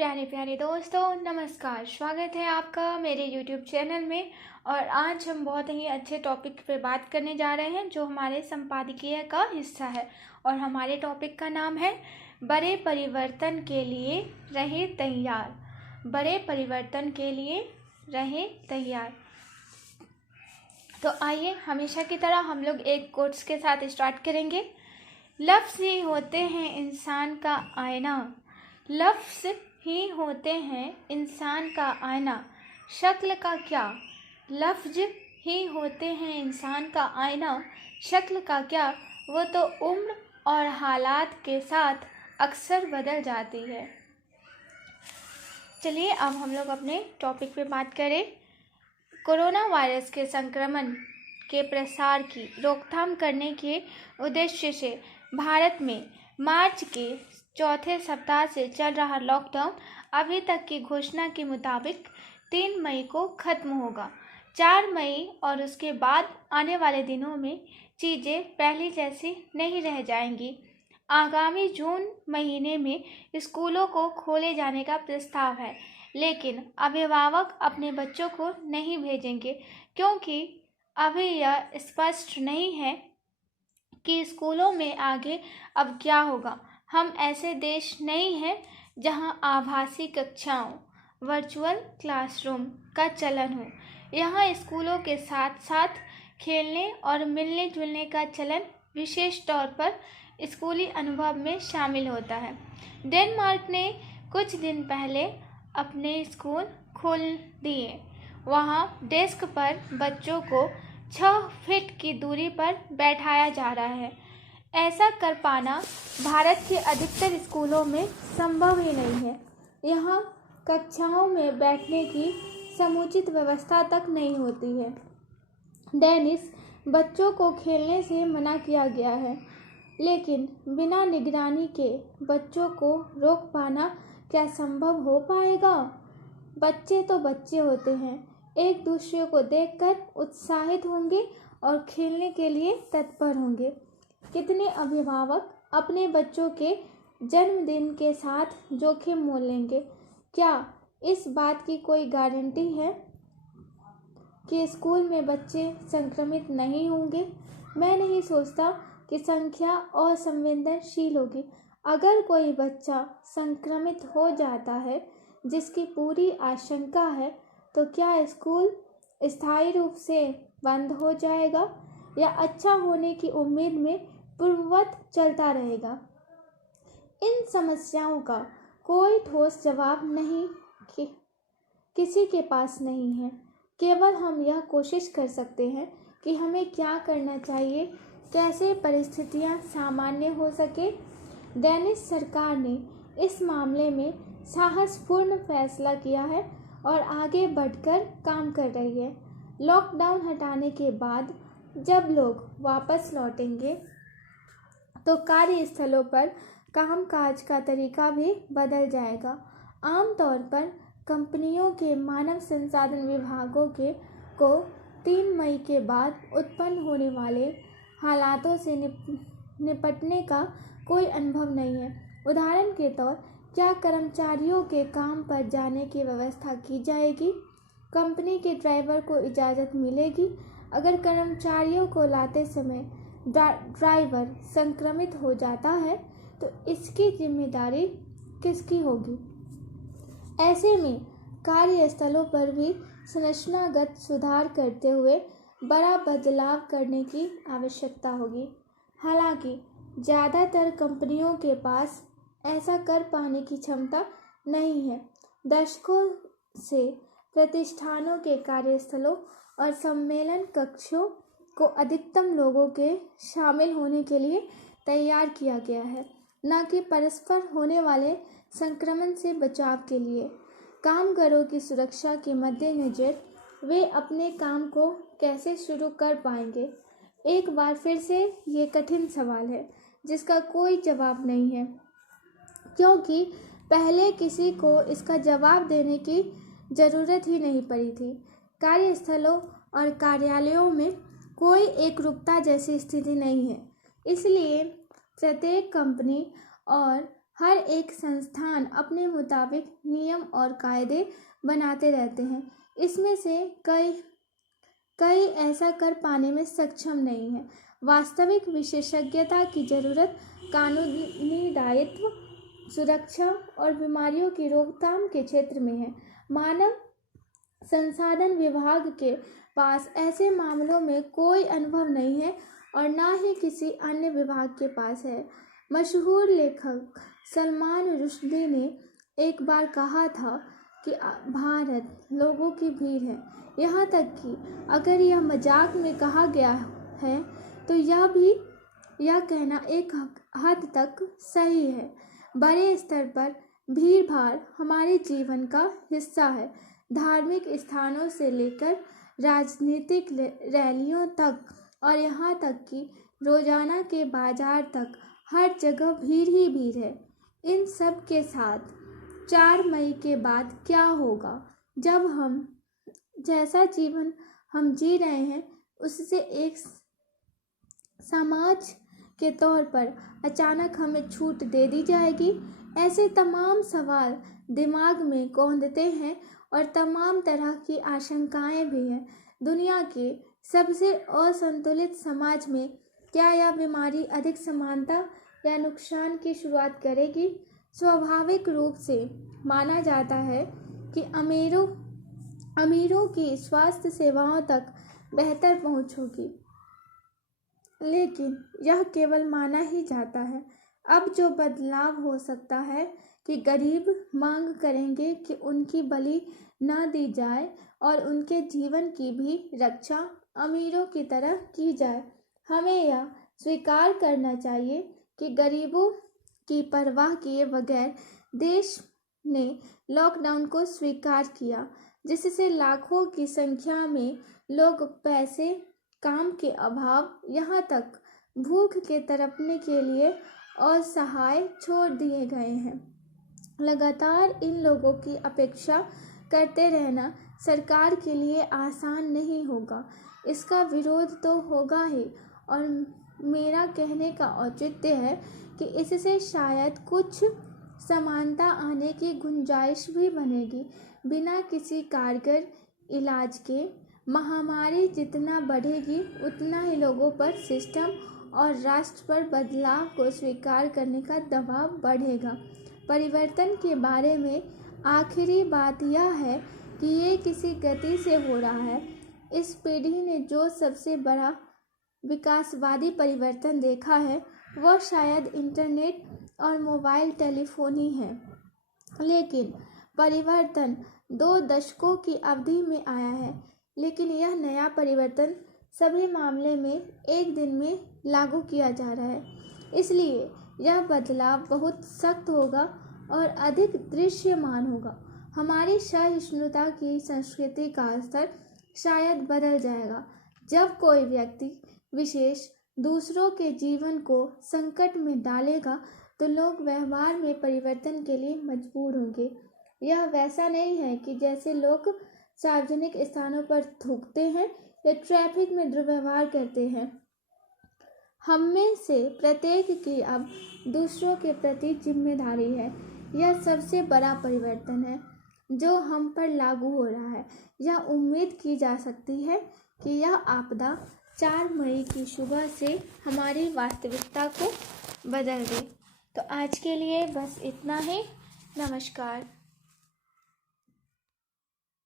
प्यारे प्यारे दोस्तों, नमस्कार। स्वागत है आपका मेरे YouTube चैनल में। और आज हम बहुत ही अच्छे टॉपिक पे बात करने जा रहे हैं जो हमारे संपादकीय का हिस्सा है। और हमारे टॉपिक का नाम है बड़े परिवर्तन के लिए रहे तैयार। बड़े परिवर्तन के लिए रहे तैयार। तो आइए, हमेशा की तरह हम लोग एक कोट्स के साथ स्टार्ट करेंगे। लफ्ज़ ही होते हैं इंसान का आईना। लफ्ज़ ही होते हैं इंसान का आईना, शक्ल का क्या। लफ्ज़ ही होते हैं इंसान का आईना, शक्ल का क्या। वो तो उम्र और हालात के साथ अक्सर बदल जाती है। चलिए अब हम लोग अपने टॉपिक पे बात करें। कोरोना वायरस के संक्रमण के प्रसार की रोकथाम करने के उद्देश्य से भारत में मार्च के चौथे सप्ताह से चल रहा लॉकडाउन अभी तक की घोषणा के मुताबिक 3 मई को खत्म होगा। 4 मई और उसके बाद आने वाले दिनों में चीज़ें पहले जैसी नहीं रह जाएंगी। आगामी जून महीने में स्कूलों को खोले जाने का प्रस्ताव है, लेकिन अभिभावक अपने बच्चों को नहीं भेजेंगे क्योंकि अभी यह स्पष्ट नहीं है कि स्कूलों में आगे अब क्या होगा। हम ऐसे देश नहीं हैं जहां आभासी कक्षाओं वर्चुअल क्लासरूम का चलन हो। यहाँ स्कूलों के साथ साथ खेलने और मिलने जुलने का चलन विशेष तौर पर स्कूली अनुभव में शामिल होता है। डेनमार्क ने कुछ दिन पहले अपने स्कूल खोल दिए। वहाँ डेस्क पर बच्चों को 6 फीट की दूरी पर बैठाया जा रहा है। ऐसा कर पाना भारत के अधिकतर स्कूलों में संभव ही नहीं है। यहाँ कक्षाओं में बैठने की समुचित व्यवस्था तक नहीं होती है। डेनिस बच्चों को खेलने से मना किया गया है, लेकिन बिना निगरानी के बच्चों को रोक पाना क्या संभव हो पाएगा? बच्चे तो बच्चे होते हैं, एक दूसरे को देखकर उत्साहित होंगे और खेलने के लिए तत्पर होंगे। कितने अभिभावक अपने बच्चों के जन्मदिन के साथ जोखिम मोल लेंगे? क्या इस बात की कोई गारंटी है कि स्कूल में बच्चे संक्रमित नहीं होंगे? मैं नहीं सोचता कि संख्या असंवेदनशील होगी। अगर कोई बच्चा संक्रमित हो जाता है, जिसकी पूरी आशंका है, तो क्या स्कूल स्थायी रूप से बंद हो जाएगा या अच्छा होने की उम्मीद में पूर्ववत चलता रहेगा? इन समस्याओं का कोई ठोस जवाब नहीं किसी के पास नहीं है। केवल हम यह कोशिश कर सकते हैं कि हमें क्या करना चाहिए, कैसे परिस्थितियां सामान्य हो सके। डेनिस सरकार ने इस मामले में साहसपूर्ण फैसला किया है और आगे बढ़कर काम कर रही है। लॉकडाउन हटाने के बाद जब लोग वापस लौटेंगे तो कार्यस्थलों पर कामकाज का तरीका भी बदल जाएगा। आमतौर पर कंपनियों के मानव संसाधन विभागों को 3 मई के बाद उत्पन्न होने वाले हालातों से निपटने का कोई अनुभव नहीं है। उदाहरण के तौर, क्या कर्मचारियों के काम पर जाने की व्यवस्था की जाएगी? कंपनी के ड्राइवर को इजाज़त मिलेगी? अगर कर्मचारियों को लाते समय ड्राइवर संक्रमित हो जाता है तो इसकी जिम्मेदारी किसकी होगी? ऐसे में कार्यस्थलों पर भी संरचनागत सुधार करते हुए बड़ा बदलाव करने की आवश्यकता होगी। हालांकि ज़्यादातर कंपनियों के पास ऐसा कर पाने की क्षमता नहीं है। दशकों से प्रतिष्ठानों के कार्यस्थलों और सम्मेलन कक्षों को अधिकतम लोगों के शामिल होने के लिए तैयार किया गया है, न कि परस्पर होने वाले संक्रमण से बचाव के लिए। कामगारों की सुरक्षा के मद्देनज़र वे अपने काम को कैसे शुरू कर पाएंगे? एक बार फिर से ये कठिन सवाल है जिसका कोई जवाब नहीं है, क्योंकि पहले किसी को इसका जवाब देने की ज़रूरत ही नहीं पड़ी थी। कार्यस्थलों और कार्यालयों में कोई एकरूपता जैसी स्थिति नहीं है, इसलिए प्रत्येक कंपनी और हर एक संस्थान अपने मुताबिक नियम और कायदे बनाते रहते हैं। इसमें से कई ऐसा कर पाने में सक्षम नहीं है। वास्तविक विशेषज्ञता की जरूरत कानूनी दायित्व, सुरक्षा और बीमारियों की रोकथाम के क्षेत्र में है। मानव संसाधन विभाग के पास ऐसे मामलों में कोई अनुभव नहीं है और न ही किसी अन्य विभाग के पास है। मशहूर लेखक सलमान रुश्दी ने एक बार कहा था कि भारत लोगों की भीड़ है। यहाँ तक कि अगर यह मजाक में कहा गया है तो यह कहना एक हद तक सही है। बड़े स्तर पर भीड़ भाड़ हमारे जीवन का हिस्सा है। धार्मिक स्थानों से लेकर राजनीतिक रैलियों तक और यहाँ तक कि रोजाना के बाजार तक हर जगह भीड़ ही भीड़ है। इन सब के साथ 4 मई के बाद क्या होगा, जब हम जैसा जीवन हम जी रहे हैं उससे एक समाज के तौर पर अचानक हमें छूट दे दी जाएगी। ऐसे तमाम सवाल दिमाग में कौंधते हैं और तमाम तरह की आशंकाएं भी हैं। दुनिया के सबसे असंतुलित समाज में क्या यह बीमारी अधिक समानता या नुकसान की शुरुआत करेगी? स्वाभाविक रूप से माना जाता है कि अमीरों की स्वास्थ्य सेवाओं तक बेहतर पहुंच होगी, लेकिन यह केवल माना ही जाता है। अब जो बदलाव हो सकता है कि गरीब मांग करेंगे कि उनकी बलि न दी जाए और उनके जीवन की भी रक्षा अमीरों की तरह की जाए। हमें यह स्वीकार करना चाहिए कि गरीबों की परवाह किए बगैर देश ने लॉकडाउन को स्वीकार किया, जिससे लाखों की संख्या में लोग पैसे, काम के अभाव, यहाँ तक भूख के तड़पने के लिए असहाय छोड़ दिए गए हैं। लगातार इन लोगों की अपेक्षा करते रहना सरकार के लिए आसान नहीं होगा। इसका विरोध तो होगा ही, और मेरा कहने का औचित्य है कि इससे शायद कुछ समानता आने की गुंजाइश भी बनेगी। बिना किसी कारगर इलाज के महामारी जितना बढ़ेगी उतना ही लोगों पर सिस्टम और राष्ट्र पर बदलाव को स्वीकार करने का दबाव बढ़ेगा। परिवर्तन के बारे में आखिरी बात यह है कि ये किसी गति से हो रहा है। इस पीढ़ी ने जो सबसे बड़ा विकासवादी परिवर्तन देखा है वह शायद इंटरनेट और मोबाइल टेलीफोनी है, लेकिन परिवर्तन 2 दशकों की अवधि में आया है। लेकिन यह नया परिवर्तन सभी मामले में एक दिन में लागू किया जा रहा है, इसलिए यह बदलाव बहुत सख्त होगा और अधिक दृश्यमान होगा। हमारी सहिष्णुता की संस्कृति का स्तर शायद बदल जाएगा। जब कोई व्यक्ति विशेष दूसरों के जीवन को संकट में डालेगा तो लोग व्यवहार में परिवर्तन के लिए मजबूर होंगे। यह वैसा नहीं है कि जैसे लोग सार्वजनिक स्थानों पर थूकते हैं या ट्रैफिक में दुर्व्यवहार करते हैं। हम में से प्रत्येक की अब दूसरों के प्रति जिम्मेदारी है। यह सबसे बड़ा परिवर्तन है जो हम पर लागू हो रहा है। यह उम्मीद की जा सकती है कि यह आपदा 4 मई की सुबह से हमारी वास्तविकता को बदल दे। तो आज के लिए बस इतना ही। नमस्कार।